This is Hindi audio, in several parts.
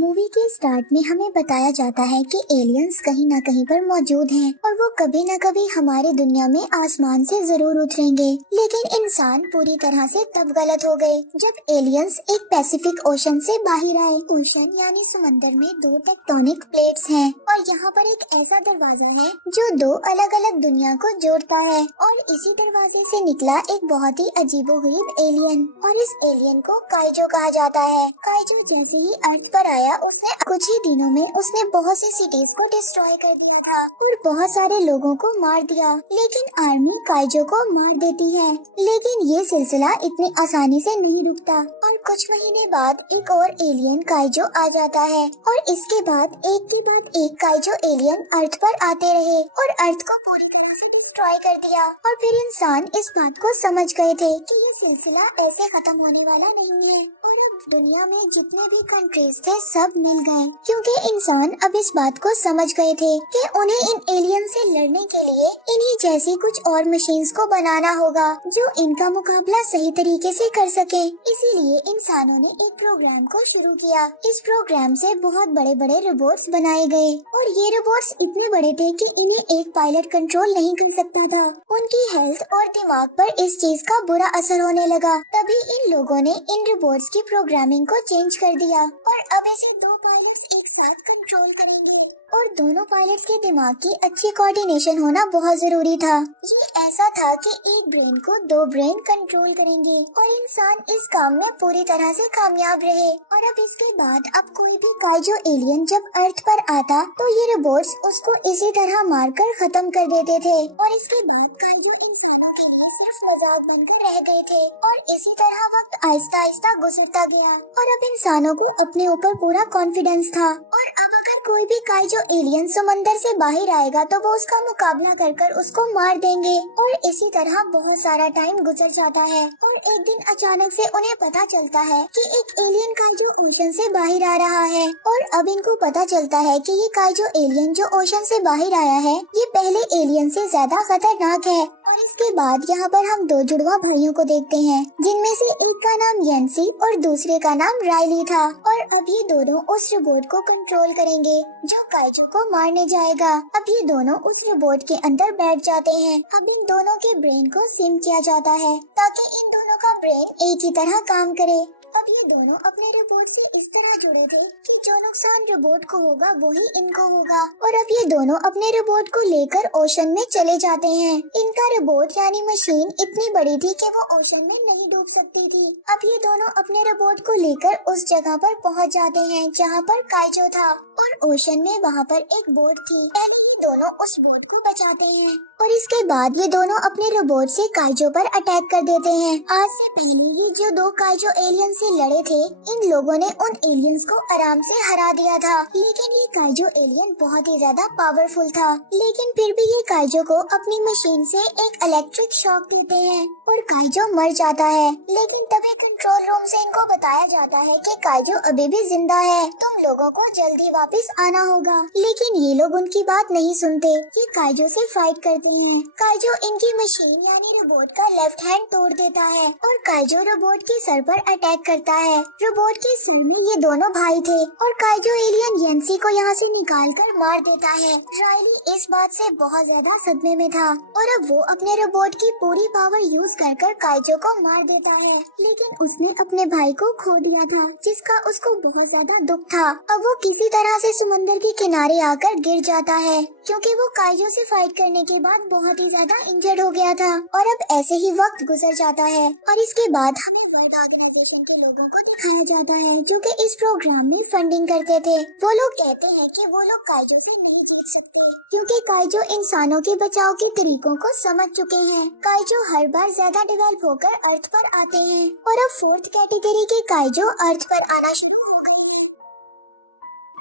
मूवी के स्टार्ट में हमें बताया जाता है कि एलियंस कहीं ना कहीं पर मौजूद हैं और वो कभी ना कभी हमारी दुनिया में आसमान से जरूर उतरेंगे। लेकिन इंसान पूरी तरह से तब गलत हो गए जब एलियंस एक पैसिफिक ओशन से बाहर आए। ओशन यानी समंदर में दो टेक्टोनिक प्लेट्स हैं और यहाँ पर एक ऐसा दरवाजा है जो दो अलग अलग दुनिया को जोड़ता है और इसी दरवाजे से निकला एक बहुत ही अजीबोगरीब एलियन और इस एलियन को काइजो कहा जाता है। काइजो जैसे ही अर्थ पर आया उसने कुछ ही दिनों में उसने बहुत सी सिटीज को डिस्ट्रॉय कर दिया था और बहुत सारे लोगों को मार दिया। लेकिन आर्मी काइजो को मार देती है, लेकिन ये सिलसिला इतनी आसानी से नहीं रुकता और कुछ महीने बाद एक और एलियन काइजो आ जाता है और इसके बाद एक के बाद एक काइजो एलियन अर्थ पर आते रहे और अर्थ को पूरी तरह से डिस्ट्रॉय कर दिया। और फिर इंसान इस बात को समझ गए थे कि ये सिलसिला ऐसे खत्म होने वाला नहीं है और दुनिया में जितने भी कंट्रीज थे सब मिल गए, क्योंकि इंसान अब इस बात को समझ गए थे कि उन्हें इन एलियन से लड़ने के लिए इन्हीं जैसी कुछ और मशीन्स को बनाना होगा जो इनका मुकाबला सही तरीके से कर सके। इसीलिए इंसानों ने एक प्रोग्राम को शुरू किया। इस प्रोग्राम से बहुत बड़े बड़े रोबोट्स बनाए गए और ये रोबोट्स इतने बड़े थे कि इन्हें एक पायलट कंट्रोल नहीं कर सकता था। उनकी हेल्थ और दिमाग पर इस चीज का बुरा असर होने लगा। तभी इन लोगों ने इन रोबोट्स की प्रोग्रामिंग को चेंज कर दिया और अब इसे दो पायलट्स एक साथ कंट्रोल करेंगे और दोनों पायलट्स के दिमाग की अच्छी कोऑर्डिनेशन होना बहुत जरूरी था। ये ऐसा था कि एक ब्रेन को दो ब्रेन कंट्रोल करेंगे और इंसान इस काम में पूरी तरह से कामयाब रहे। और अब इसके बाद अब कोई भी काइजो एलियन जब अर्थ पर आता तो ये रोबोट्स उसको इसी तरह मारकर खत्म कर देते थे और इसके बाद काइजो इंसानों के लिए सिर्फ मजाक बनकर रह गए थे और इसी तरह वक्त आहिस्ता आहिस्ता गुजरता गया और अब इंसानों को अपने ऊपर पूरा कॉन्फिडेंस था और अब अगर कोई भी काइजो एलियन समंदर से बाहर आएगा तो वो उसका मुकाबला कर उसको मार देंगे। और इसी तरह बहुत सारा टाइम गुजर जाता है और एक दिन अचानक से उन्हें पता चलता है कि एक एलियन काइजो ओशन से बाहर आ रहा है और अब इनको पता चलता है कि ये काइजो एलियन जो ओशन से बाहर आया है ये पहले एलियन से ज्यादा खतरनाक है। और इसके बाद यहाँ पर हम दो जुड़वा भाइयों को देखते हैं जिनमें से एक का नाम येंसी और दूसरे का नाम राइली था और अब ये दोनों उस रोबोट को कंट्रोल करेंगे जो काइजो को मारने जाएगा। अब ये दोनों उस रोबोट के अंदर बैठ जाते हैं। अब इन दोनों के ब्रेन को सिम किया जाता है ताकि इन दोनों का ब्रेन एक ही तरह काम करे। अब ये दोनों अपने रोबोट से इस तरह जुड़े थे कि जो नुकसान रोबोट को होगा वही इनको होगा। और अब ये दोनों अपने रोबोट को लेकर ओशन में चले जाते हैं। इनका रोबोट यानी मशीन इतनी बड़ी थी कि वो ओशन में नहीं डूब सकती थी। अब ये दोनों अपने रोबोट को लेकर उस जगह पर पहुंच जाते हैं जहां पर काइजो था और ओशन में वहां पर एक बोट थी। दोनों उस बोट को बचाते हैं और इसके बाद ये दोनों अपने रोबोट से काइजो पर अटैक कर देते हैं। आज से पहले ये जो दो काइजो एलियन से लड़े थे इन लोगों ने उन एलियंस को आराम से हरा दिया था, लेकिन ये काइजो एलियन बहुत ही ज्यादा पावरफुल था। लेकिन फिर भी ये काइजो को अपनी मशीन से एक इलेक्ट्रिक शॉक देते हैं और काइजो मर जाता है। लेकिन तभी कंट्रोल रूम से इनको बताया जाता है कि काइजो अभी भी जिंदा है, तुम लोगों को जल्दी वापस आना होगा। लेकिन ये लोग उनकी बात नहीं सुनते। ये काइजो से फाइट करते हैं। काइजो इनकी मशीन यानी रोबोट का लेफ्ट हैंड तोड़ देता है और काइजो रोबोट के सर पर अटैक करता है। रोबोट के सर में ये दोनों भाई थे और काइजो एलियन येंसी को यहाँ से निकाल कर मार देता है। राइली इस बात से बहुत ज्यादा सदमे में था और अब वो अपने रोबोट की पूरी पावर यूज कर काइजो को मार देता है, लेकिन उसने अपने भाई को खो दिया था जिसका उसको बहुत ज्यादा दुख था। अब वो किसी तरह से समंदर के किनारे आकर गिर जाता है क्योंकि वो काइजो से फाइट करने के बाद बहुत ही ज्यादा इंजर्ड हो गया था। और अब ऐसे ही वक्त गुजर जाता है और इसके बाद हमें वर्ल्ड ऑर्गेनाइजेशन के लोगों को दिखाया जाता है जो कि इस प्रोग्राम में फंडिंग करते थे। वो लोग कहते हैं कि वो लोग काइजो से नहीं जीत सकते क्योंकि काइजो इंसानों के बचाव के तरीकों को समझ चुके हैं। काइजो हर बार ज्यादा डेवलप होकर अर्थ पर आते हैं और अब फोर्थ कैटेगरी के काइजो अर्थ पर आना शुरू हो गए हैं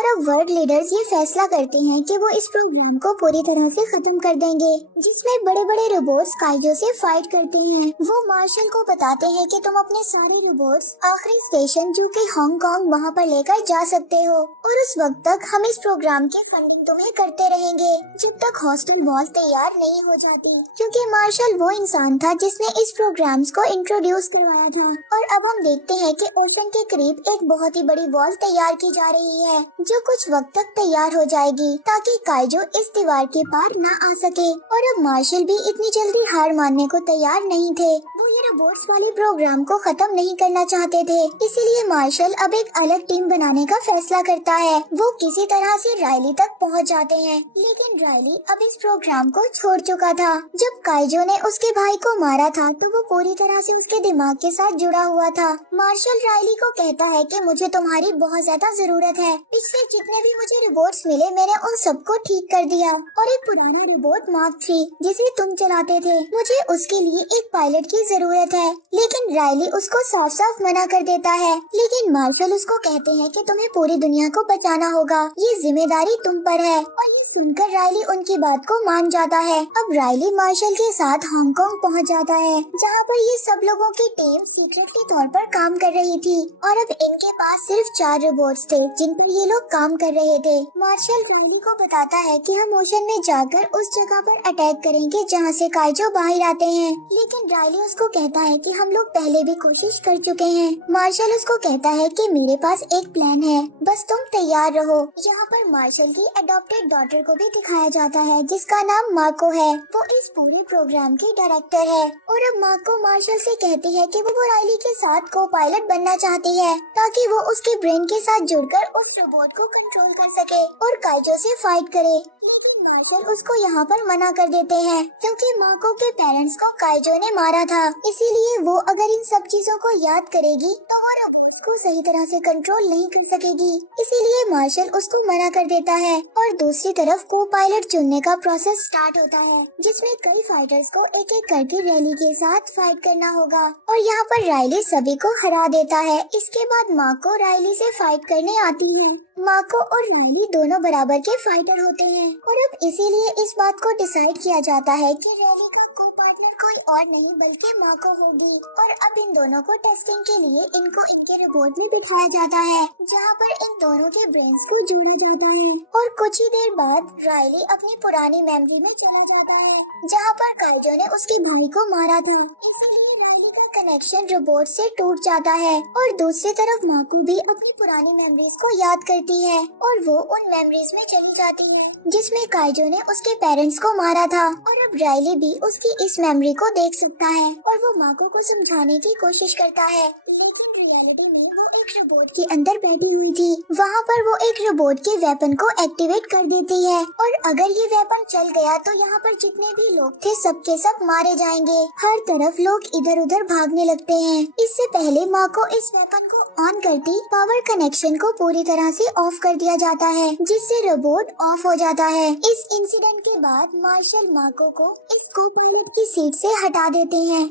और अब वर्ल्ड लीडर्स ये फैसला करते हैं कि वो इस प्रोग्राम को पूरी तरह से खत्म कर देंगे, जिसमें बड़े बड़े रोबोट्स काइजो से फाइट करते हैं। वो मार्शल को बताते हैं कि तुम अपने सारे रोबोट्स आखिरी स्टेशन जो कि हांगकांग वहाँ पर लेकर जा सकते हो, और उस वक्त तक हम इस प्रोग्राम की फंडिंग तुम्हें करते रहेंगे जब तक हॉस्टल वॉल तैयार नहीं हो जाती, क्योंकि मार्शल वो इंसान था जिसने इस प्रोग्राम्स को इंट्रोड्यूस करवाया था। और अब हम देखते हैं कि ओशन के करीब एक बहुत ही बड़ी वॉल तैयार की जा रही है जो कुछ वक्त तक तैयार हो जाएगी ताकि काइजो इस दीवार के पार न आ सके। और अब मार्शल भी इतनी जल्दी हार मानने को तैयार नहीं थे। वो ये रोबोट्स वाले प्रोग्राम को खत्म नहीं करना चाहते थे, इसीलिए मार्शल अब एक अलग टीम बनाने का फैसला करता है। वो किसी तरह से रायली तक पहुंच जाते हैं, लेकिन रायली अब इस प्रोग्राम को छोड़ चुका था। जब काइजो ने उसके भाई को मारा था तो वो पूरी तरह से उसके दिमाग के साथ जुड़ा हुआ था। मार्शल रायली को कहता है कि मुझे तुम्हारी बहुत ज्यादा जरूरत है। पिछले जितने भी मुझे रिपोर्ट्स मिले मैंने उन सबको ठीक कर दिया, और एक पुराना रोबोट मार्क 3 जिसे तुम चलाते थे, मुझे उसके लिए एक पायलट की जरूरत है। लेकिन रायली उसको साफ साफ मना कर देता है, लेकिन मार्शल उसको कहते हैं कि तुम्हें पूरी दुनिया को बचाना होगा, ये जिम्मेदारी तुम पर है। और ये सुनकर रायली उनकी बात को मान जाता है। अब रायली मार्शल के साथ हांगकांग पहुंच जाता है, जहां पर ये सब लोगों की टीम सीक्रेटली तौर पर काम कर रही थी, और अब इनके पास सिर्फ 4 रोबोट्स थे जिन पर ये लोग काम कर रहे थे। मार्शल रायली को बताता है कि हम ओशन में जाकर उस जगह पर अटैक करेंगे जहां से काइजो बाहर आते हैं, लेकिन रायली उसको कहता है कि हम लोग पहले भी कोशिश कर चुके हैं। मार्शल उसको कहता है कि मेरे पास एक प्लान है, बस तुम तैयार रहो। यहाँ पर मार्शल की अडॉप्टेड डॉटर को भी दिखाया जाता है जिसका नाम मार्को है। वो इस पूरे प्रोग्राम की डायरेक्टर है, और अब मार्को मार्शल से कहती है कि वो रायली के साथ को पायलट बनना चाहती है ताकि वो उसके ब्रेन के साथ जुड़कर उस रोबोट को कंट्रोल कर सके और काइजो से फाइट करे। लेकिन मार्शल उसको यहाँ पर मना कर देते हैं क्योंकि मार्को के पेरेंट्स को काइजो ने मारा था, इसीलिए वो अगर इन सब चीजों को याद करेगी तो वो को सही तरह से कंट्रोल नहीं कर सकेगी, इसीलिए मार्शल उसको मना कर देता है। और दूसरी तरफ को पायलट चुनने का प्रोसेस स्टार्ट होता है, जिसमें कई फाइटर्स को एक एक करके रैली के साथ फाइट करना होगा, और यहाँ पर रायली सभी को हरा देता है। इसके बाद मार्को रायली से फाइट करने आती है। मार्को और रायली दोनों बराबर के फाइटर होते हैं, और अब इसीलिए इस बात को डिसाइड किया जाता है कि रैली का को पार्टनर कोई और नहीं बल्कि मार्को होगी। और अब इन दोनों को टेस्टिंग के लिए इनको इनके रोबोट में बिठाया जाता है, जहाँ पर इन दोनों के ब्रेन्स को जोड़ा जाता है। और कुछ ही देर बाद रायली अपनी पुरानी मेमोरी में चला जाता है, जहाँ पर काइजो ने उसके भाई को मारा था। इसलिए रायली का कनेक्शन रोबोट से टूट जाता है, और दूसरी तरफ मार्को भी अपनी पुरानी मेमोरीज को याद करती है, और वो उन मेमोरीज में चली जाती है जिसमें काइजो ने उसके पेरेंट्स को मारा था। और अब रायली भी उसकी इस मेमोरी को देख सकता है, और वो मार्को को समझाने की कोशिश करता है, लेकिन रियलिटी में वो एक रोबोट के अंदर बैठी हुई थी। वहाँ पर वो एक रोबोट के वेपन को एक्टिवेट कर देती है, और अगर ये वेपन चल गया तो यहाँ पर जितने भी लोग थे सबके सब मारे जाएंगे। हर तरफ लोग इधर उधर भागने लगते हैं। इससे पहले मार्को इस वेपन को ऑन करती पावर कनेक्शन को पूरी तरह से ऑफ कर दिया जाता है, जिससे रोबोट ऑफ हो जाता है। इस इंसिडेंट के बाद मार्शल मार्को को इस को पायलट की सीट से हटा देते हैं।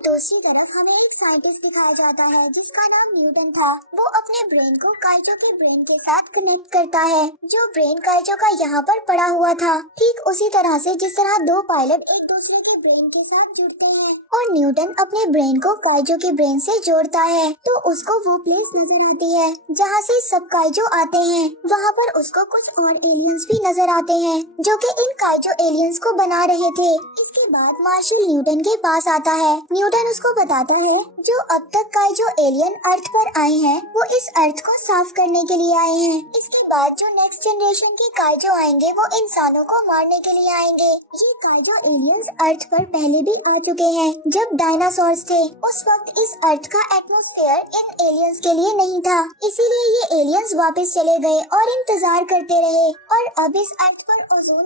दूसरी तरफ हमें एक साइंटिस्ट दिखाया जाता है जिसका नाम न्यूटन था। वो अपने ब्रेन को काइजो के ब्रेन के साथ कनेक्ट करता है, जो ब्रेन काइजो का यहाँ पर पड़ा हुआ था, ठीक उसी तरह से जिस तरह दो पायलट एक दूसरे के ब्रेन के साथ जुड़ते हैं। और न्यूटन अपने ब्रेन को काइजो के ब्रेन से जोड़ता है, तो उसको वो प्लेस नजर आती है जहाँ से सब काइजो आते हैं। वहाँ पर उसको कुछ और एलियंस भी नजर आते हैं जो कि इन काइजो एलियंस को बना रहे थे। इसके बाद मार्शल न्यूटन के पास आता है। न्यूटन उसको बताता है जो अब तक का जो एलियन अर्थ पर आए हैं वो इस अर्थ को साफ करने के लिए आए हैं। इसके बाद जो नेक्स्ट जनरेशन के काइजो आएंगे वो इंसानों को मारने के लिए आएंगे। ये काइजो एलियंस अर्थ पर पहले भी आ चुके हैं जब डायनासोर्स थे। उस वक्त इस अर्थ का एटमॉस्फेयर इन एलियंस के लिए नहीं था, इसीलिए ये एलियंस वापस चले गए और इंतजार करते रहे। और अब इस अर्थ पर ओजोन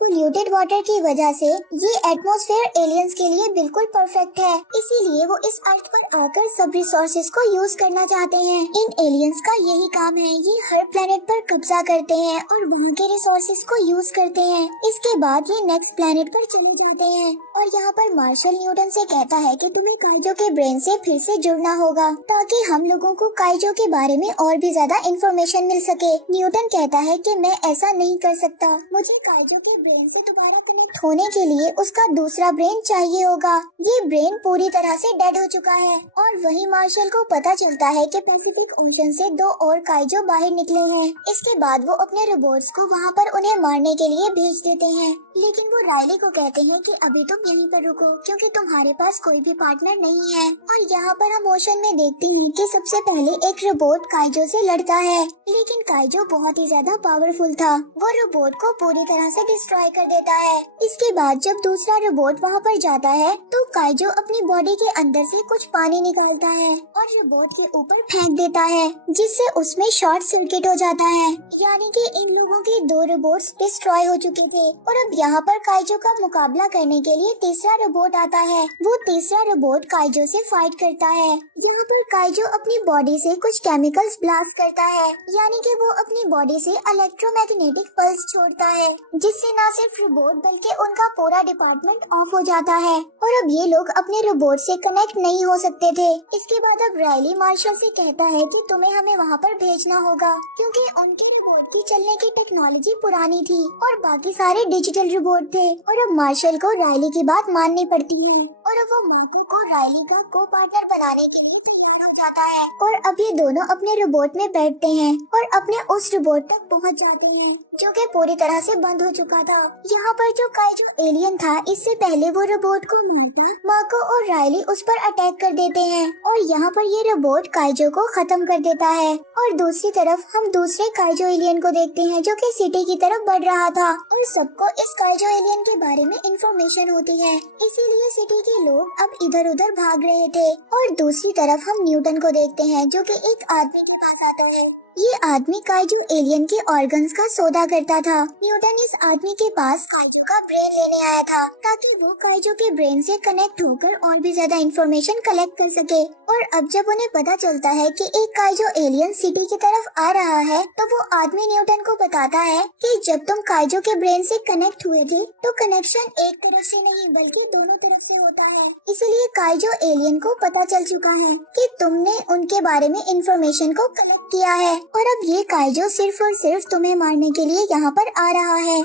पोल्यूटेड वाटर की वजह से ये एटमॉस्फेयर एलियंस के लिए बिल्कुल परफेक्ट है, इसीलिए वो इस अर्थ पर आकर सब रिसोर्सेज को यूज करना चाहते हैं। इन एलियंस का यही काम है, ये हर प्लेनेट पर कब्जा करते हैं और वहाँ के रिसोर्सेज को यूज करते हैं। इसके बाद ये नेक्स्ट प्लेनेट पर चले जाते हैं और यहाँ पर मार्शल न्यूटन से कहता है कि तुम्हें काइजो के ब्रेन से फिर से जुड़ना होगा ताकि हम लोगों को काइजो के बारे में और भी ज्यादा इंफॉर्मेशन मिल सके। न्यूटन कहता है कि मैं ऐसा नहीं कर सकता, मुझे काइजो के ब्रेन से दोबारा कनेक्ट होने के लिए उसका दूसरा ब्रेन चाहिए होगा। ये ब्रेन पूरी तरह से डेड हो चुका है। और वही मार्शल को पता चलता है कि पैसिफिक ओशन से 2 और काइजो बाहर निकले हैं। इसके बाद वो अपने रोबोट्स को वहाँ पर उन्हें मारने के लिए भेज देते हैं, लेकिन वो राइली को कहते हैं कि अभी तुम यहीं पर रुको क्योंकि तुम्हारे पास कोई भी पार्टनर नहीं है। और यहाँ पर हम ओशन में देखते हैं कि सबसे पहले एक रोबोट काइजो से लड़ता है, लेकिन काइजो बहुत ही ज्यादा पावरफुल था। वो रोबोट को पूरी तरह से डिस्ट्रॉय कर देता है। इसके बाद जब दूसरा रोबोट वहाँ पर जाता है तो काइजो अपनी बॉडी के अंदर से कुछ पानी निकालता है और रोबोट के ऊपर फेंक देता है, जिससे उसमें शॉर्ट सर्किट हो जाता है। यानी कि इन लोगों के 2 रोबोट्स डिस्ट्रॉय हो चुके थे। और अब यहाँ पर काइजो का मुकाबला करने के लिए तीसरा रोबोट आता है। वो तीसरा रोबोट काइजो से फाइट करता है। यहाँ पर काइजो अपनी बॉडी से कुछ केमिकल्स ब्लास्ट करता है, यानी कि वो अपनी बॉडी से इलेक्ट्रोमैग्नेटिक पल्स छोड़ता है, जिससे न सिर्फ रोबोट बल्कि उनका पूरा डिपार्टमेंट ऑफ हो जाता है। और अब ये लोग अपने रोबोट से कनेक्ट नहीं हो सकते थे। इसके बाद अब राइली मार्शल से कहता है कि तुम्हें हमें वहाँ पर भेजना होगा क्योंकि उनके रोबोट की चलने की टेक्नोलॉजी पुरानी थी और बाकी सारे डिजिटल रोबोट थे। और अब मार्शल को राइली की बात माननी पड़ती है और अब वो मार्को को राइली का को पार्टनर बनाने के लिए जाता है। और अब ये दोनों अपने रोबोट में बैठते हैं और अपने उस रोबोट तक पहुंच जाते हैं जो कि पूरी तरह से बंद हो चुका था। यहाँ पर जो काइजो एलियन था, इससे पहले वो रोबोट को मारता मार्को और राइली उस पर अटैक कर देते हैं और यहाँ पर ये रोबोट काइजो को खत्म कर देता है। और दूसरी तरफ हम दूसरे काइजो एलियन को देखते हैं जो कि सिटी की तरफ बढ़ रहा था और सबको इस काइजो एलियन के बारे में इंफॉर्मेशन होती है, इसीलिए सिटी के लोग अब इधर उधर भाग रहे थे। और दूसरी तरफ हम न्यूटन को देखते हैं जो कि एक आदमी के पास आता है। ये आदमी काइजू एलियन के ऑर्गन्स का सौदा करता था। न्यूटन इस आदमी के पास काइजू का ब्रेन लेने आया था ताकि वो काइजू के ब्रेन से कनेक्ट होकर और भी ज्यादा इंफॉर्मेशन कलेक्ट कर सके। और अब जब उन्हें पता चलता है कि एक काइजू एलियन सिटी की तरफ आ रहा है तो वो आदमी न्यूटन को बताता है कि जब तुम काइजू के ब्रेन से कनेक्ट हुए थे तो कनेक्शन एक तरफ से नहीं बल्कि दोनों तरफ से होता है। इसलिए काइजू एलियन को पता चल चुका है कि तुमने उनके बारे में इंफॉर्मेशन को कलेक्ट किया है और अब ये काइजो सिर्फ और सिर्फ तुम्हें मारने के लिए यहाँ पर आ रहा है।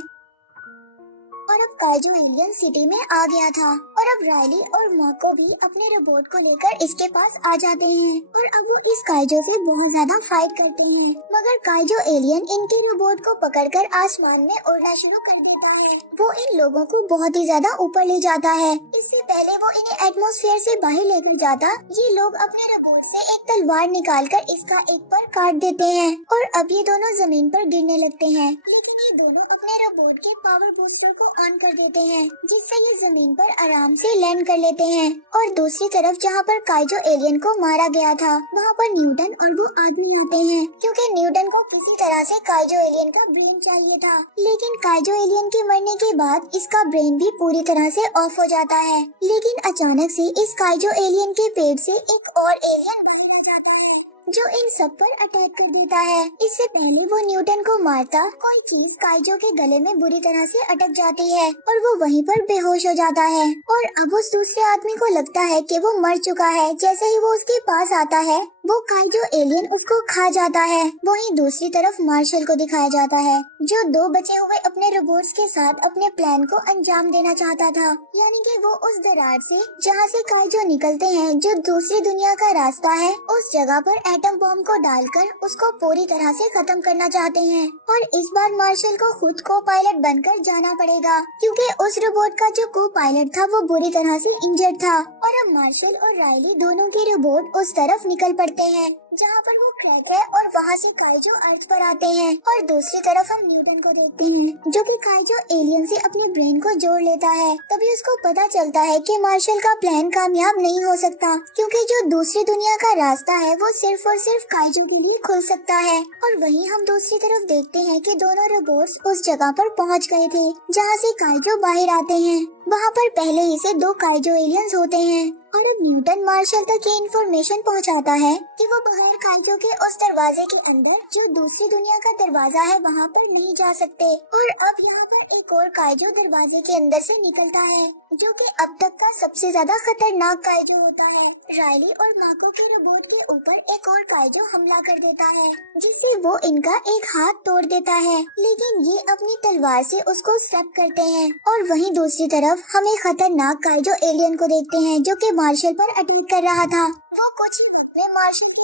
और अब काइजो एलियन सिटी में आ गया था और अब राइली और मार्को भी अपने रोबोट को लेकर इसके पास आ जाते हैं और अब वो इस काइजो से बहुत ज्यादा फाइट करते हैं, मगर काइजो एलियन इनके रोबोट को पकड़कर आसमान में उड़ना शुरू कर देता है। वो इन लोगों को बहुत ही ज्यादा ऊपर ले जाता है। इससे पहले वो इन्हें एटमॉस्फेयर से बाहर लेकर जाता, ये लोग अपने रोबोट से एक तलवार निकालकर इसका एक पर काट देते हैं और अब ये दोनों जमीन पर गिरने लगते हैं। लेकिन ये दोनों अपने रोबोट के पावर बूस्टर को ऑन कर देते हैं, जिससे ये जमीन पर आराम से लैंड कर लेते हैं। और दूसरी तरफ जहाँ पर काइजो एलियन को मारा गया था, वहाँ पर न्यूटन और वो आदमी आते हैं क्योंकि न्यूटन को किसी तरह से काइजो एलियन का ब्रेन चाहिए था। लेकिन काइजो एलियन के मरने के बाद इसका ब्रेन भी पूरी तरह से ऑफ हो जाता है। लेकिन अचानक से इस काइजो एलियन के पेट से एक और एलियन जाता है जो इन सब पर अटैक कर देता है। इससे पहले वो न्यूटन को मारता कोई चीज काइजो के गले में बुरी तरह से अटक जाती है और वो वहीं पर बेहोश हो जाता है। और अब उस दूसरे आदमी को लगता है कि वो मर चुका है। जैसे ही वो उसके पास आता है वो काइजो एलियन उसको खा जाता है। वहीं दूसरी तरफ मार्शल को दिखाया जाता है जो 2 बचे हुए अपने रोबोट्स के साथ अपने प्लान को अंजाम देना चाहता था, यानी कि वो उस दरार से जहाँ से काइजो निकलते हैं जो दूसरी दुनिया का रास्ता है, उस जगह पर एटम बॉम्ब को डालकर उसको पूरी तरह से खत्म करना चाहते हैं। और इस बार मार्शल को खुद को पायलट बनकर जाना पड़ेगा क्योंकि उस रोबोट का जो को पायलट था वो बुरी तरह से इंजर्ड था। और अब मार्शल और राइली दोनों के रोबोट उस तरफ निकल पड़ते हैं जहाँ पर वो क्रैक है और वहाँ से काइजो अर्थ पर आते हैं। और दूसरी तरफ हम न्यूटन को देखते हैं जो कि काइजो एलियन से अपने ब्रेन को जोड़ लेता है। तभी उसको पता चलता है कि मार्शल का प्लान कामयाब नहीं हो सकता क्योंकि जो दूसरी दुनिया का रास्ता है वो सिर्फ और सिर्फ काइजो के लिए खुल सकता है। और वहीं हम दूसरी तरफ देखते हैं कि दोनों रोबोट्स उस जगह पर पहुंच गए थे जहां से काइजो बाहर आते हैं। वहाँ पर पहले ही से 2 काइजो एलियंस होते हैं और अब न्यूटन मार्शल तक ये इन्फॉर्मेशन पहुँचाता है कि वो बगैर काइजो के उस दरवाजे के अंदर जो दूसरी दुनिया का दरवाजा है वहाँ पर नहीं जा सकते। और अब यहाँ पर एक और काइजो दरवाजे के अंदर से निकलता है जो कि अब तक का सबसे ज्यादा खतरनाक काइजो होता है। रायली और माको के रोबोट के ऊपर एक और काइजो हमला कर देता है जिससे वो इनका एक हाथ तोड़ देता है, लेकिन ये अपनी तलवार से उसको स्टैप करते हैं। और वहीं दूसरी तरफ हम एक खतरनाक काइजो एलियन को देखते हैं जो कि मार्शल पर अटैक कर रहा था। वो कुछ ही वक्त में मार्शल के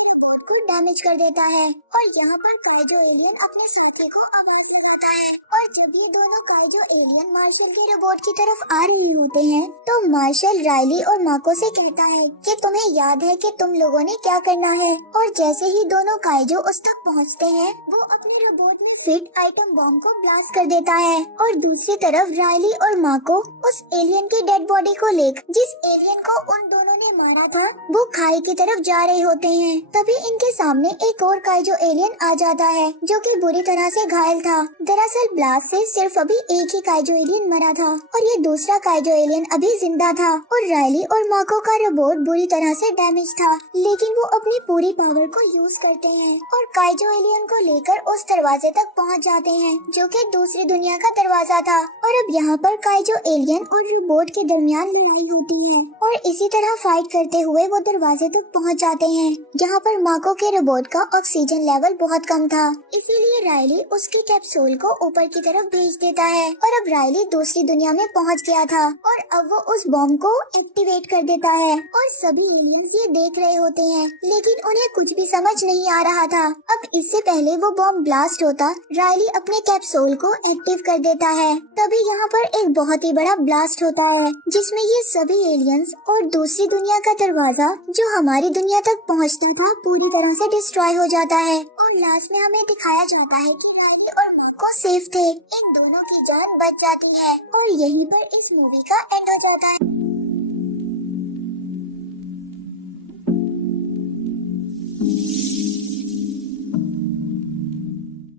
को डैमेज कर देता है और यहाँ पर काइजो एलियन अपने साथी को आवाज लगाता है। और जब ये दोनों काइजो एलियन मार्शल के रोबोट की तरफ आ रहे होते हैं तो मार्शल रायली और माको से कहता है कि तुम्हें याद है कि तुम लोगों ने क्या करना है। और जैसे ही दोनों काइजो उस तक पहुँचते हैं वो अपने रोबोट में फिट आइटम बॉम्ब को ब्लास्ट कर देता है। और दूसरी तरफ रायली और माको उस एलियन की डेड बॉडी को लेकर जिस एलियन को उन दोनों ने मारा था वो खाई की तरफ जा रहे होते हैं। तभी इनके सामने एक और काइजो एलियन आ जाता है जो कि बुरी तरह से घायल था। दरअसल ब्लास्ट से सिर्फ अभी एक ही काइजो एलियन मरा था और ये दूसरा काइजो एलियन अभी जिंदा था। और रायली और माको का रोबोट बुरी तरह से डैमेज था, लेकिन वो अपनी पूरी पावर को यूज करते हैं और काइजो एलियन को लेकर उस दरवाजे तक पहुंच जाते हैं जो कि दूसरी दुनिया का दरवाजा था। और अब यहाँ पर काइजो एलियन और रोबोट के दरमियान लड़ाई होती है और इसी तरह फाइट करते हुए वो दरवाजे तक पहुँच जाते हैं जहाँ पर माको के रोबोट का ऑक्सीजन लेवल बहुत कम था, इसीलिए रायली उसकी कैप्सूल को ऊपर की तरफ भेज देता है। और अब रायली दूसरी दुनिया में पहुंच गया था और अब वो उस बॉम्ब को एक्टिवेट कर देता है और सभी ये देख रहे होते हैं, लेकिन उन्हें कुछ भी समझ नहीं आ रहा था। अब इससे पहले वो बॉम्ब ब्लास्ट होता रायली अपने कैप्सूल को एक्टिव कर देता है। तभी यहाँ पर एक बहुत ही बड़ा ब्लास्ट होता है जिसमें ये सभी एलियंस और दूसरी दुनिया का दरवाजा जो हमारी दुनिया तक पहुँचता था पूरी तरह से डिस्ट्रॉय हो जाता है। और लास्ट में हमें दिखाया जाता है कि रायली और को सेफ थे, इन दोनों की जान बच जाती है और यहीं पर इस मूवी का एंड हो जाता है।